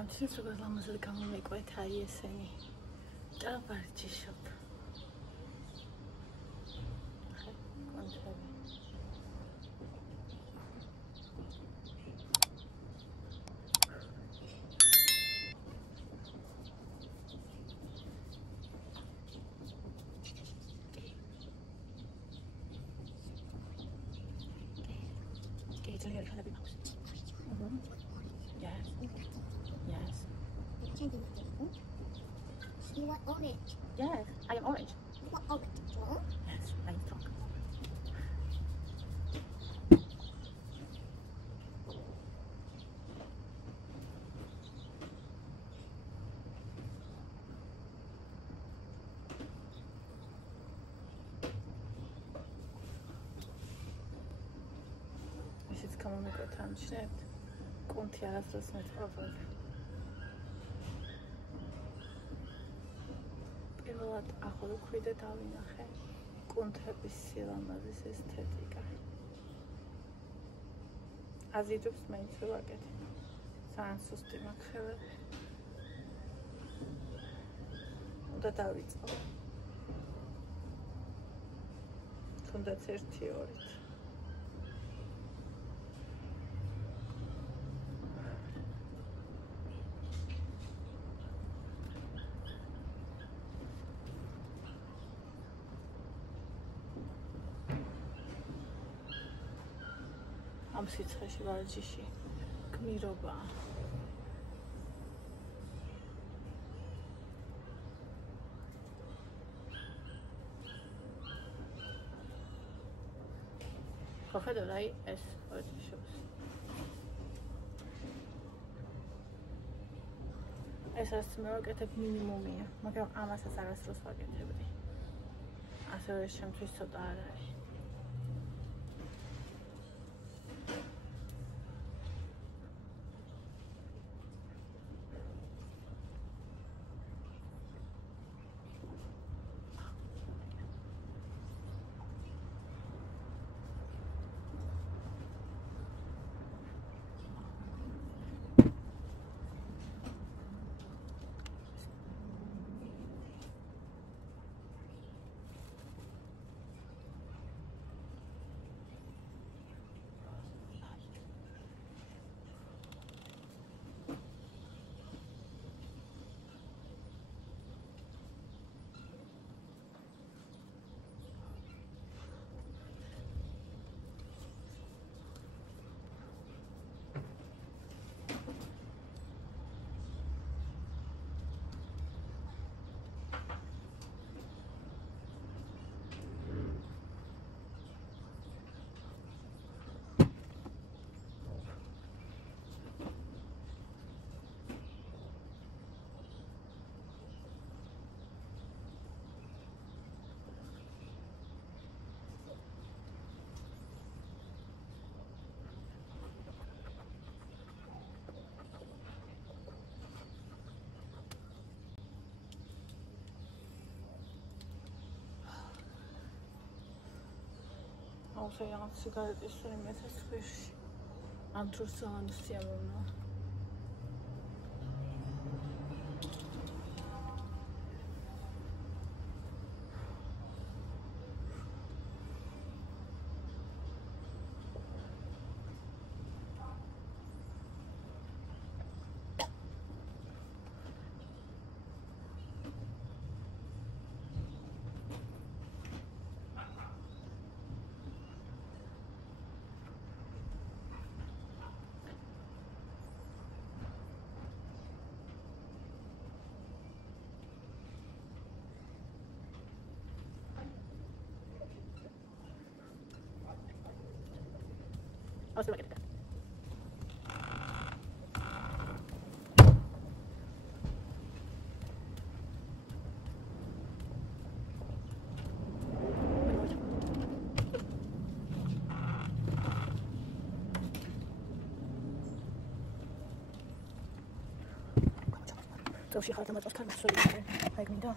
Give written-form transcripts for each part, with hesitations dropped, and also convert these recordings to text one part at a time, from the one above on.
ამცის როგორ ლამაზად გამომეკვეთა ესენი. Დავარჯიშობ. Yes. You want orange? Yes, I am orange. You want orange? Huh? Yes, I am strong. Isიც გამომეკვეთა ამჩნევთ. კუნთი არასდროს მეწყობილ. პირველად ახალ ქვიდე დავინახე კუნთების სილამაზის ესთეტიკა. აზიდებს მაინც ვაკეთე. ძალიან სუსტი მაქვს. უნდა დავიწყო. თუნდაც 1-2-ით. ამ სიცხეში ვარჯიში გმირობა ხოხედავ აი ეს ვარჯიშობს ეს რაც მე ვაკეთებ მინიმუმია მაგრამ ამასაც არასდროს ვაკეთებდი ასევე შემთხვევით ცოტა არ არის Also, ja, sigaret is voor met het fish. Antwoord siamo. I'll see what I get. Troši cháte moc oskarme svoji, jak mi dá.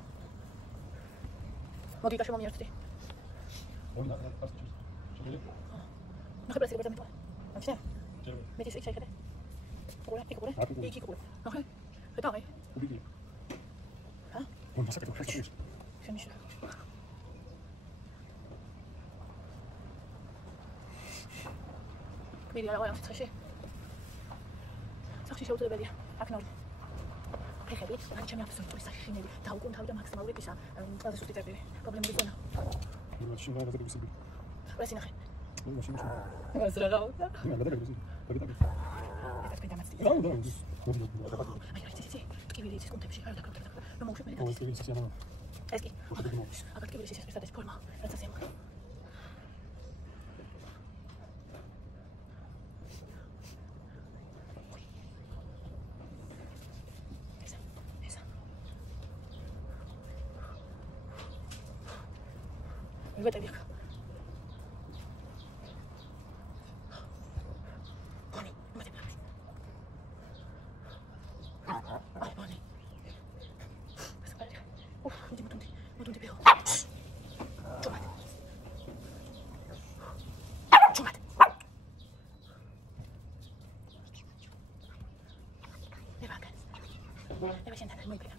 Modlí kaše mám měrty. نخبر سير بدأ متوه. مش نعم. متى سيك شيء كده. კურე. იქ კურე. ნახე. ხედავი. უბიგი. ჰა? რომ მასაკეთო ხერხი. შემიშვა. კვირი არა ვარ სახში. სახში შეუძლებელია. აკნორ. ფეხები, ან ჩემი აბსოლუტური სახშინები დაუკუნთავდა მაქსიმალური ფისა. ყველაზე სუსტი წერტილი. პრობლემური ზონა. მაშინ რა გადაგები სიბი. პრესი ნახე. ნუ მაშინ. მას რა გავუდა? ნუ გადაგები. გადაგები. ეს პედამაცი. რა უნდა? აი, რეცი. კიბილი ის კონტექსტში არ დაკავდა. რომ მოუშვი მე. ეს კიბილი სიამა. ეს კი. აკა კიბილი ის ეს ფორმა. რაც ასემა. ვეტები ხა. ბონი, მოდი. აი, ბონი. ეს კარგი. მოდი ბიო. ჩუმად. ნებაგან. ნებაგან შენთან მოიწია.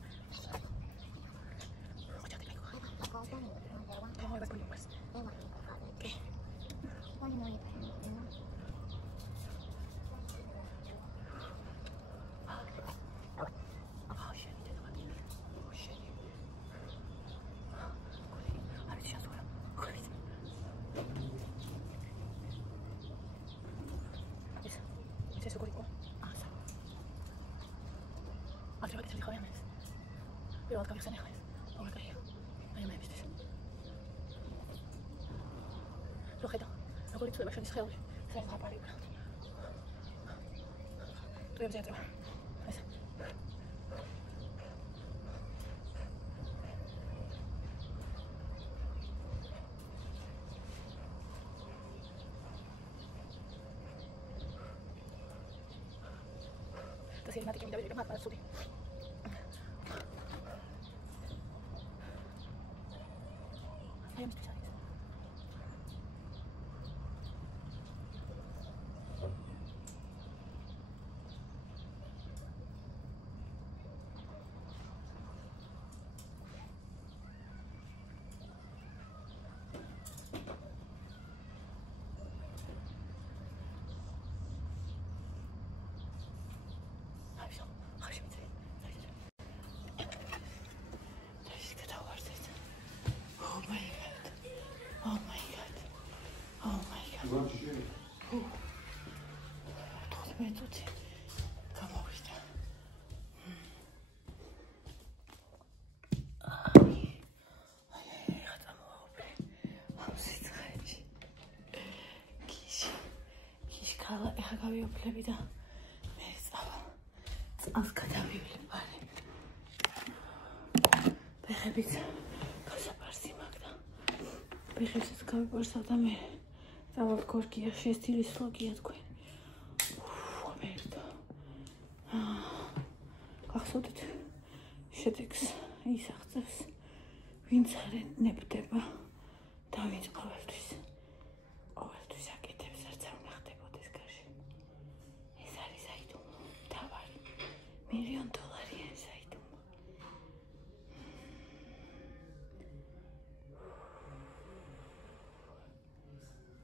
პირველად გავიხსენე ხა ეს. ოკეი. აი მე მისთვის. რო ხედა. როგორ იწვება შენი ხელი? ეს ხაპარი უბრალოდ. თუ ეძება. ეს. და სინემატიკი ვიდეო მაგ პასუდი. ეხა გავიოფლები და მე წავს გადავივლებ არე. ფეხებით გასაპარსი მაგ და ფეხებსაც გავიპარსავ და მე წავალ გორგიაში ეს დილის სლოგია თქვენ. გახსოვდეთ შედეგს ის აღწევს ვინც არ ნებდება და ვინც ყოველთვის აკეთებს არც არ უნდა ხდებოდეს გარშე. ეს არის საიდუმლო მთავარი $1,000,000 საიდუმლო.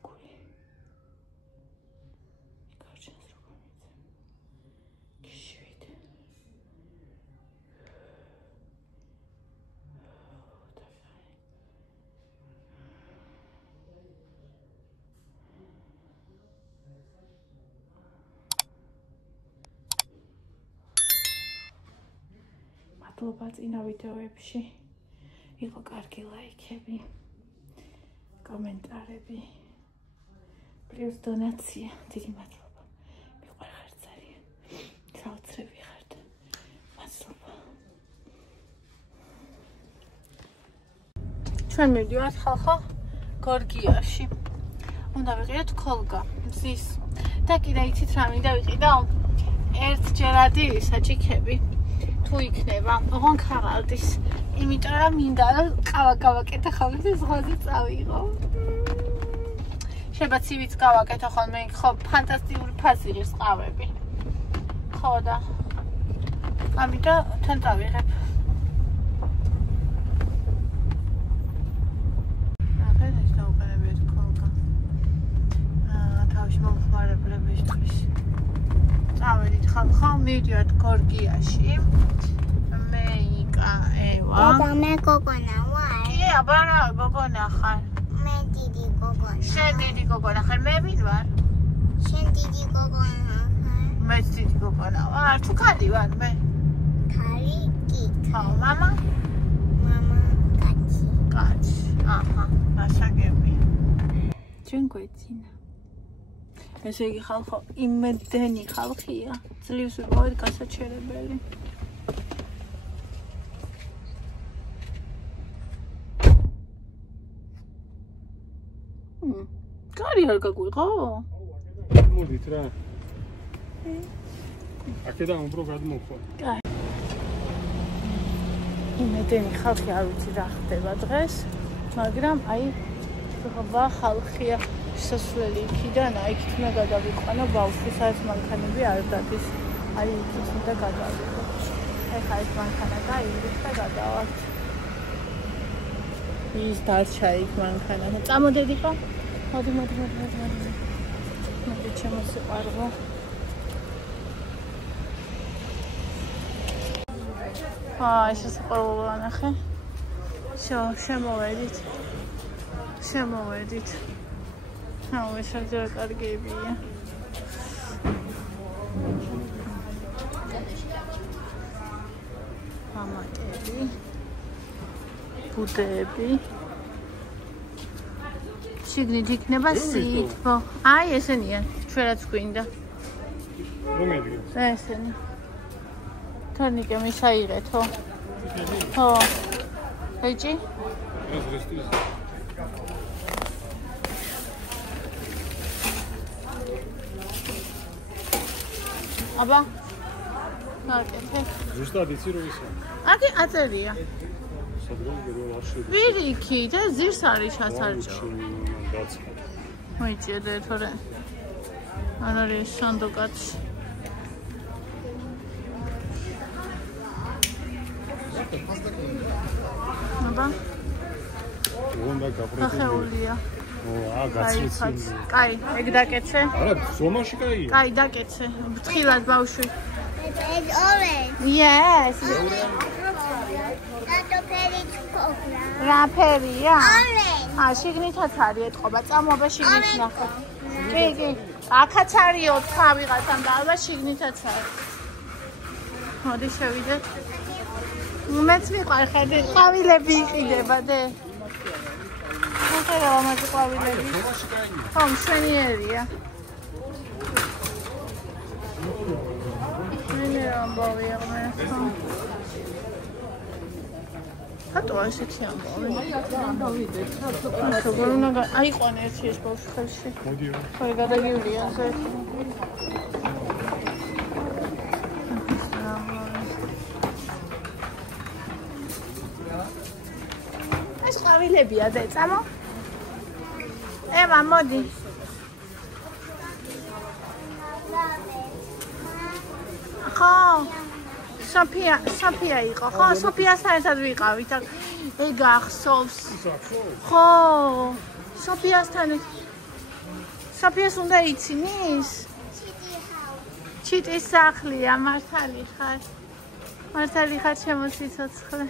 გული გარჩენს როგორ მიწევ გიშვით მადლობა წინა ვიდეოებში იყო კარგი ლაიქები, კომენტარები, პლუს დონაცია. დიდი მადლობა. მიყვარხართ ძალიან. საოცრები ხართ. მადლობა. ჩვენ მივდივართ ხალხო გორგიაში. უნდა ვიყიდოთ ქოლგა, მზის. და კიდე იცით რა მინდა ვიყიდო? ერთჯერადი საჭიქები. თუ იქნება, ოღონ ქაღალდის. იმიტომ რომ მინდა რომ ყავა გავაკეთე ხოლმე ზღვაზე წავიღო. შეიძლება ცივიც გავაკეთო ხოლმე, ხო, ფანტასტიკური ფასი ღირს ყავები. ხო და ამიტომ თან წავიღებ. აფერეს დავყენებიათ ქოლგა. თავში მომხმარებლებისთვის. წავედით ხალხო, მივიდივართ გორგიაში. მე იკა ევა. და მე გოგონა ვარ. კი, აბა რა გოგონა ხარ? მე დიდი გოგონა. შენ დიდი გოგონა ხარ, მე ვინ ვარ? შენ დიდი გოგონა ხარ. მე დიდი გოგონა ვარ, თუ კაცი ვარ მე. ქალი კი. ხო, მამა? მამა კაცი. კაცი. აჰა, ასაგები. ჩვენ გვეცინა. ესე იგი ხალხო, იმედენი ხალხია. ძლივს ვიყავით გასაჩერებელი. კარი არ გაგვიყო? მოდით რა. აქედან უფრო გადმოხვა. კაი. იმედენი ხალხი არ ვიცი რა ხდება დღეს, მაგრამ აი სხვა ხალხია შესასვლელი იქიდან, აი იქით უნდა გადავიყვანო ბავშვი, სადაც მანქანები არ დადის. აი იქით უნდა გადავიდო. ეხლა ეს მანქანა გაივლის და გადავალთ. ის დარჩა იქ მანქანა. წამოდედიკო? მოდი. მოდი შემოსიყვარულო. ეს სიყვარულო ანახე. შემოვედით. ეს ძალიან კარგია. მამაკები. ბუდეები. შიგნით იქნება სითბო. აი ესენია, ჩვენაც გვინდა. რომელი? ესენი. თორნიკე მისაიღეთო. ხო. ეჭი? ეს რესტილი. აბა. ნაკეთე. ზუსტად იცი რომ ისა. აკი აწერია. სადღაც გეროა არ შეიძლება. ვირიქი და ზირს არის ჩასარჯო. დაცხა. მოიჭედე თორე. არ არის სანდოკაცი. აბა. უნდა გაბრეთული. ახეულია. გაცრიცილი. კაი, ეგ დაკეცე. არა, ზომაში კაია. კაი, დაკეცე. ფრთხილად ბავშვი. ეს orange. Yes. და ფერი ჩკოკლა. რა ფერია? Orange. შიგნითაც არის ეთყობა, წამოვა შიგნით ნახე. კი. აქაც არის 4 ვიღაცამ და ალბათ შიგნითაც არის. მოდი შევიდეთ. მეც მიყვარ ხედი, ყვავილები იყიდება დე. ხე რა ამაზე ყვავილები. ხო, მშვენიერია. მე ამბავია მე. ხატო ასეთი ამბავი. დავიდეთ. როგორ აიყვანე ერთი ეს ბავშვი ხელში. მოდიო. ხო, გადაგივლია ასე. ეს ყვავილებია დე, წამო. ევა, მოდი. ხო. სოფია იყო. ხო, სოფიასთან ერთად ვიყავით. ეგ ახსოვს. ხო. სოფიას უნდა იცინის? ჩიტის სახლია, მართალი ხარ. ჩემო სიცოცხლე.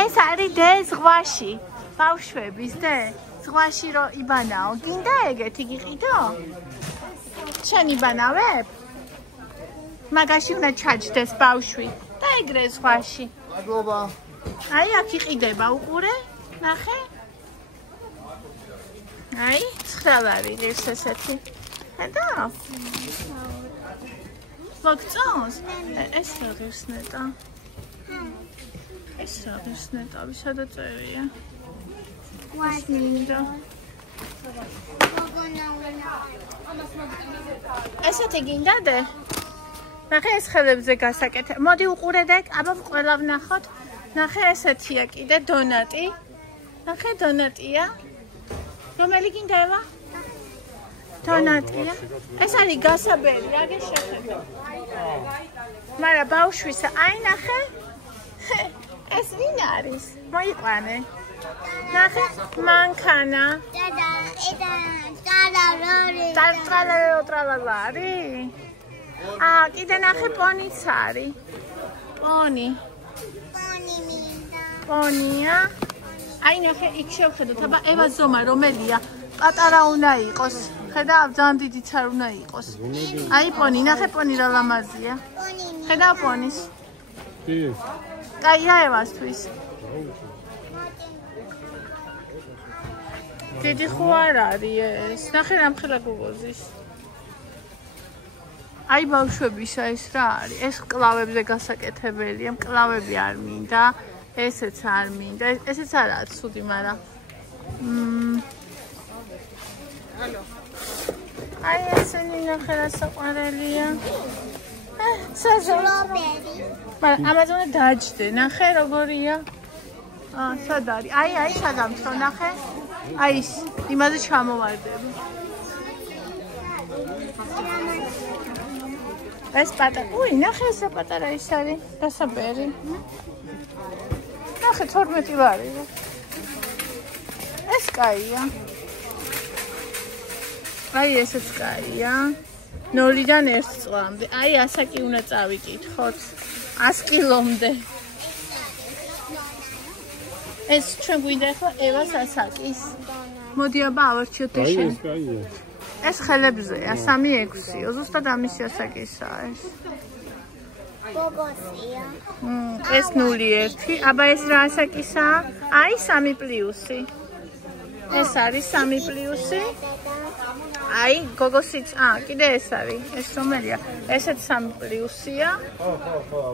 ეს არის დე ზღვაში, ბავშვების დე, ზღვაში რო იბანაო, გინდა ეგეთი გიყიდო? შენ იბანავებ? მაგაში უნდა ჩაჯდეს ბავშვი და ეგრე ზღვაში. მადლობა. აი აქ იყიდება, უყურე? ნახე? აი, ცხრალარი ღირს ესეთი. ხედა? მოგწონს? ეს რა ღირს ნეტა? ეს რა ღირს ნეტა? ვისა დაწერია? ეს მინდა. ესეთი გინდა დე? ნახე ეს ხელებზე გასაკეთე. მოდი უყურეთ ეგ, აბა ყველა ვნახოთ. ნახე ესეთია კიდე დონატი. ნახე დონატია. რომელი გინდა ევა? დონატია. ეს არის გასაბერი, აგე შეხედე. მაგრამ ბავშვისა, აი ნახე. ეს ვინ არის? მოიყვანე. ნახე, მანქანა. ტრალალარი. კიდე ნახე პონიც არის. პონი. პონია. აი ნახე, იქ შევხედოთ, აბა ევა ზომა რომელია? პატარა უნდა იყოს. ხედავ, ძალიან დიდიც არ უნდა იყოს. აი პონი, ნახე პონი რა ლამაზია. ხედავ პონის. კი. კაია ევასთვის. დიდი ხო არ არის ეს? ნახე რამხელა გუგოზის. აი ბავშვებისა ეს რა არის? ეს კლავებზე გასაკეთებელია, კლავები არ მინდა, ესეც არ მინდა, ესეც არაა ცუდი, მაგრამ აი ესენი ნახე რა საყვარელია. საზოლობერი. მაგრამ ამაზე დაჯდე, ნახე როგორია. სად არის? აი სადამთხო ნახე. აი ის, იმაზე ჩამოვარდები. ეს პატარა. უი, ნახე ეს პატარა ის არის, გასაბერი. ნახე 12 ლარი. ეს კაია. აი ესეც კაია. 0-დან 1 წლამდე. აი ასაკი უნდა წავიკითხოთ. 100 კილომდე. ეს ჩვენ გვინდა ახლა ევას ასაკის. მოდი აბა ავარჩიოთ შენ. ეს ხელებზეა 3-6. ზუსტად ამისი ასაკისაა ეს. გოგოსია. ეს 0-1. აბა ეს რა ასაკისაა? აი 3+. ეს არის 3+. აი გოგოსიც, კიდე ეს არის. ეს რომელია? ესეც 3+-ია.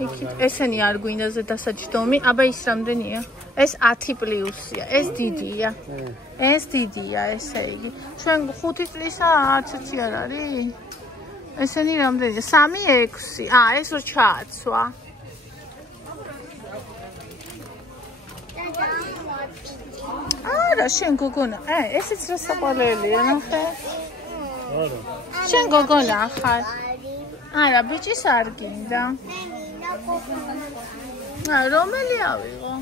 იქით ესენი არ გვინდა ზედასაჯდომი. აბა ის რამდენია? ეს 10+-ია. ეს დიდია. ეს დიდია, ესე იგი. ჩვენ 5 წლისა 10 არ არის? ესენი რამდენია? 3-6. ეს რო ჩააცვა. არა, შენ გოგონა. ესეც რა საყვარელია, ნახე. არა. შენ გოგონა ხარ. არა, ბიჭის არ გინდა. რომელი ავიღო?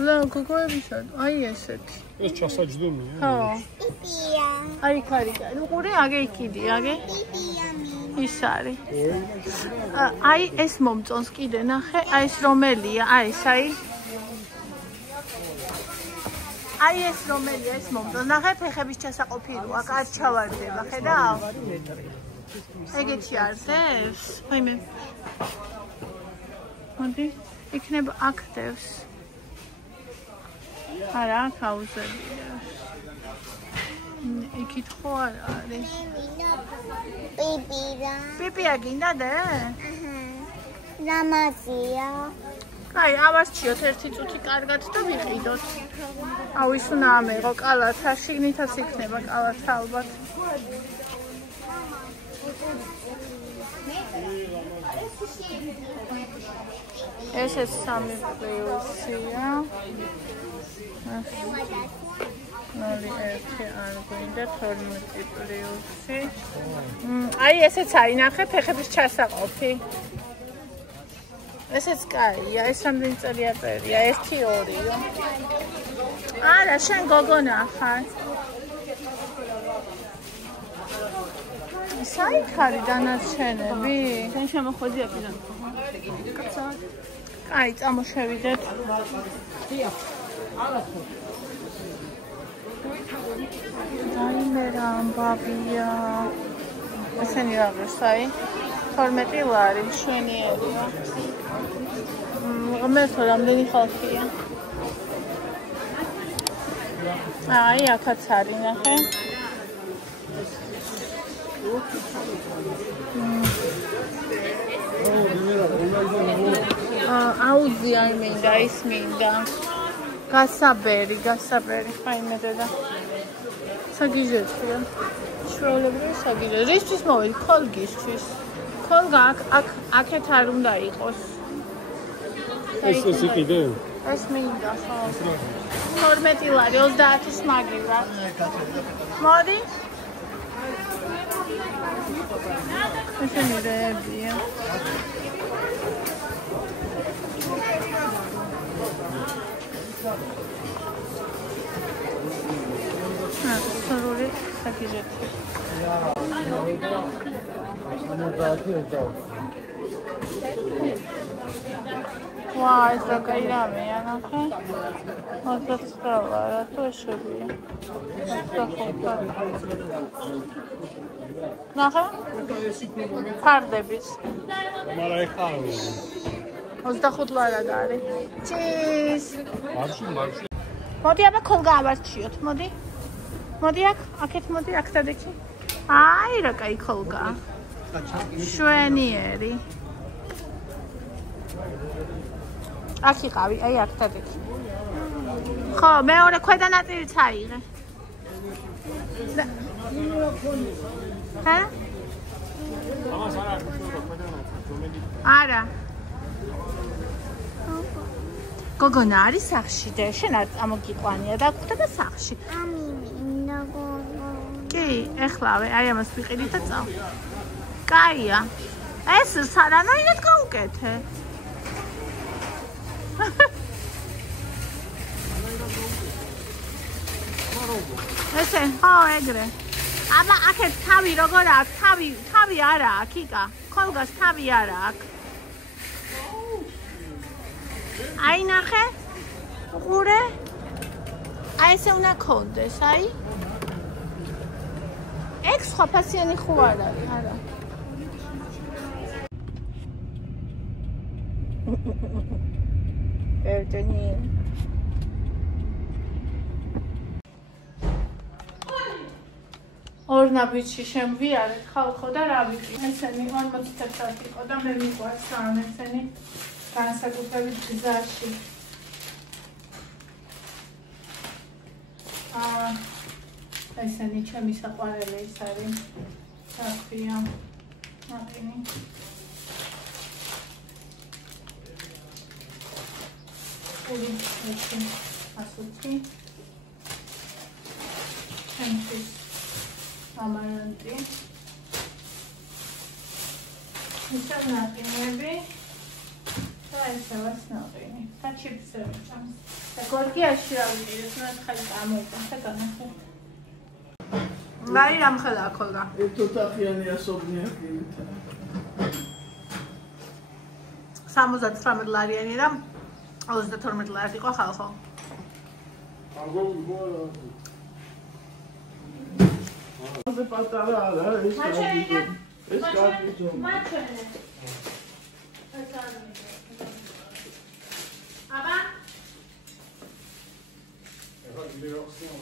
ლა, გოგოებისა, აი ესეთი. ეს ჩასაჯდომია. ხო. პიპია. აი ხარიკა. უყურე, აგე იქიდი, აგე. პიპია მინდა. ის არის. აი ეს მომწონს კიდე, ნახე, აი ეს რომელია? აი ეს აი ეს რომელია, ეს მომწონს. ნახე, ფეხების ჩასაყოფილოა, კაც ჩავარდება, ხედავ? ეგეთი არდებს? ვაიმე. მოდი, იქნება აქტევს. არა, აქ აუზებია. იქით ხო არ არის? პიპია. პიპია გინდა და? ლამაზია. აი, ავარჩიოთ ერთი წუთი კარგად და ვიყიდოთ. აუ, ის უნდა ამეღო კალათა, შიგნითაც იქნება კალათა ალბათ. ესეც 3+-ია. 0-1 არ გვინდა 12+. აი ესეც არის, ნახე, ფეხების ჩასაყოფი. ესეც კაია, ეს რამდენი წელია წერია? 1-2-ო. არა, შენ გოგონა ხარ. საიქარი დანარჩენები? შენ შემოხვედი აქედან. კაი, წამოშევიდეთ. დაიმერა ამბაბია. ესენი აღარ საი 12 ლარი მშვენიერია. მეთო რამდენი ხალხია? აი, აქაც არის, ნახე. აუზი არ მინდა, ის მინდა. გასაბერი, ხაიმე დედა. საგიჟეთია. შროლებრივი საგიჟე. რისთვის მოვიდ? კოლგისთვის. კოლგა აქეთ არ უნდა იყოს. ეს იყიდე? ეს მინდა ხო. 12 ლარი 30-ის მაგივრა. მოდი. ესე მირეებია. სორული საკიჟეთი. ვა, ეს რა კაი რამეა, ნახე. 29 რა თუ ეშვებია. 25. ნახე? ფარდების. მაგრამ ეხლა 25 ლარად არის. ჩის. მარში. მოდი აბა კოლგა ავარჩიოთ, მოდი. მოდი აქეთ მოდი, აქ დადექი. აი რა კაი კოლგა. შვენიერი. აქ იყავი, აი აქ დადექი. ხო, მეორე ქვედა ნაწილიც აიღე. ჰა? ამას არ არის შუა ქვედა ნაწილი, რომელი? არა. გოგონა არის სახში და შენ არ წამოგიყვანია და ხვდება სახში. კი, ეხლავე, აი ამას ვიყიდი და წავ. კაია. ეს სარანაირად გავუკეთე. ესე, ხო, ეგრე. აბა აქეთ თავი როგორ აქვს? თავი არა აქვს, იკა. კოლგას თავი არა აქვს. აი ნახე. ყურე. აი ესე უნდა კონდეს, აი. ეგ სხვა ფასიანი ხო არ არის, არა. ერთენი. ორნაბიჩი შემვიარეთ ხალხო და რა ვიცი. ესენი 41 იყო და მე მიყვარს სამ ესენი განსაკუთრებით გზაში. ესენი ჩემი საყვარელი ის არის. საქვია. მარტინი. ორი ერთი ასოთი. ჩემთვის ამარანტი. ისე ნაყინები. და ესევას ნაყინი. და ჩიპსები ჭამს. და გორგიაში რა ვიყიდეთ, უნდა ხელი გამოიყენო და განახო. Gai ram khala kholga. Eto tafiani asobnia kilita. 79 ლარიანი და 32 ლარი იყო ხალხო. აგო გოლა. აზე პატარა არა ეს კარგი. ეს კარგი ძო. მაჩვენე. აბა? ეხლა გილიოქსია.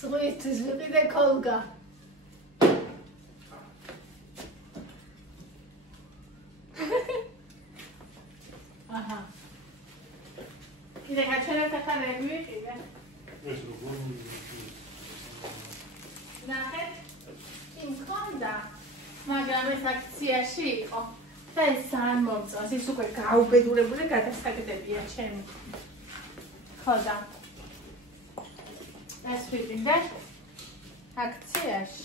Sweet, de kolga. Aha. Kide kaçana takane büyük ile. ეს როგორ ნახეთ, იმ კონდა, მაგრამ ეს აქციაში იყო. და ეს არ მომწონს, ის უკვე გაუბედურებული გადასაგდებია ჩემი. ხოდა. ეს ვიდინდა აქციაში.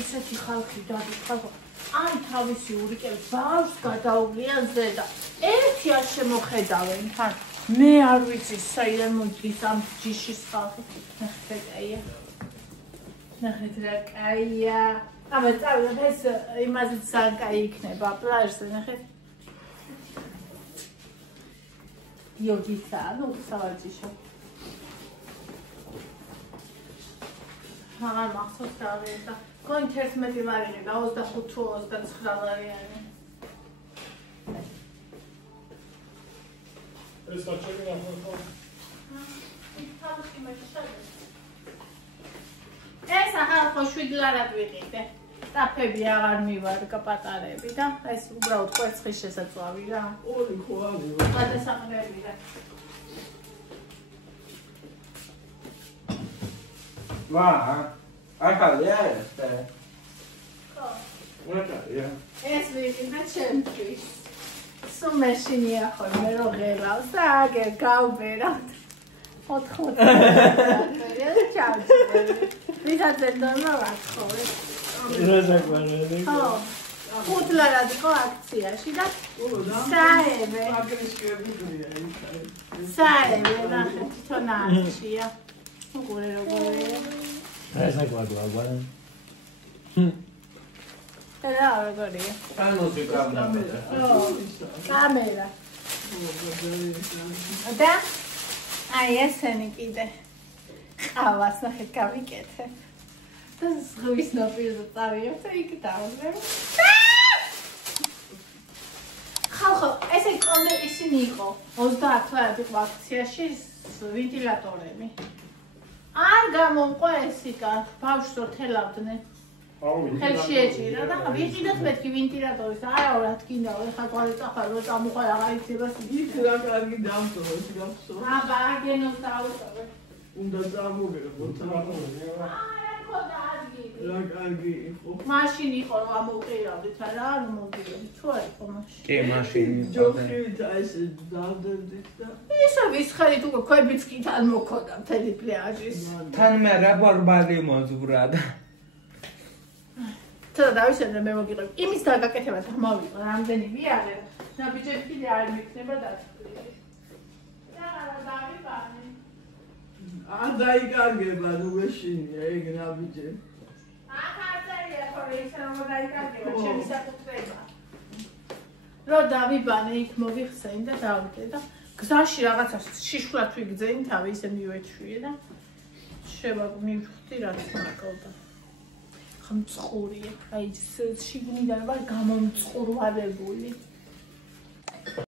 ესეთი ხალხი დაგიწყო. აი თავისი ურიკები ბავშვს გადაუვლიან ზედა. ერთი არ შემოხედავენ თან. მე არ ვიცი საიდან მოდის ამ ჯიშის ხალხი. ნახეთ კაია. ნახეთ რა კაია. აბა წავიდეთ ეს იმაზეც საკაი იქნება პლაჟზე ნახეთ. იოგისა, ну სავარჯიშო. აღარ მახსოვს რა არის და კონი 11 ლარი და 25 თუ 29 ლარიანი. ეს საჭირო რა ხო? თავში მე შეშალე. ხო 7 ლარად ვიყიდე. Ტაფები აღარ მივარგა პატარები და ეს უბრალოდ კვერცხის შესაძლავი რა. ორი ხო არის. გადასახმები რა. ვა, ახალია ეს. ხო. ვაკია. ეს ვიყიდე ჩემთვის. სულ მეშინია ხოლმე რო ღელავს და აგერ გავბერავ. 4 ჩავჭირე. ვიღაცა დომა ვახხოვე. რაზაკვარები. ხო. 5 ლარად იყო აქციაში და საევე. საევე ნახე თვითონ არჩია. უყურე როგორია. რაზაკვარები. რა როგორია. კანოზე კამერა. კამერა. და აი ესენი კიდე. ყავას ნახე გავიკეთე. და ზღვის ნაპირზე წავიო და იქ დავზევ. ხალხო, ესე კონდე ისინი იყო 30 ლარად იყო აქციაში ვენტილატორები. არ გამომყვა ესიკა, ბავშვს რო თელავდნენ. ხელში ეჭირა და ვიყიდოთ მეთქი ვენტილატორის, არა რა თქინდა, ეხლა ყარი წახარ რო წამოყვა აღარ იცება იქ რა კარგი დამწოვა, გახსოვ. აბა აგენოს დავუწოვე. უნდა წამოგერო, არა ხოდა ადგილი. რა კარგი იყო. მაშინ იყო რომ ამოვყირავდით, არა არ მოვიყირავდით, თუ არ იყო მაშინ. კი, მაშინ. ჯოხივით ეს დავდებით და ისე ვისხარით უკვე ქვებიც კი თან მოქონდა მთელი პლაჟის. თან მე რა ბარბალი მოძვრა და ცოტა დავისვენე მე მოგიყევ. იმის დაგაკეთება დამავიყო, რამდენი ვიარე. ნაბიჯები კიდე არ მიქნება დაწყვეტილი. რა დავიბანე. არ დაიკარგება ნუ ეშინია ეგ ნაბიჯე. ახალწელია თორე ის რომ დაიკარგება ჩემი საკუთრება. რო დავიბანე იქ მოვიხსენი და დავდე და გზაში რაღაცა შიშვლად ვიგძენი თავი ისე მივეჩვიე და მივხვდი რაც მაკალდა. ხომ მწყურია. აი შიგნიდან ვარ გამომწყურვალებული.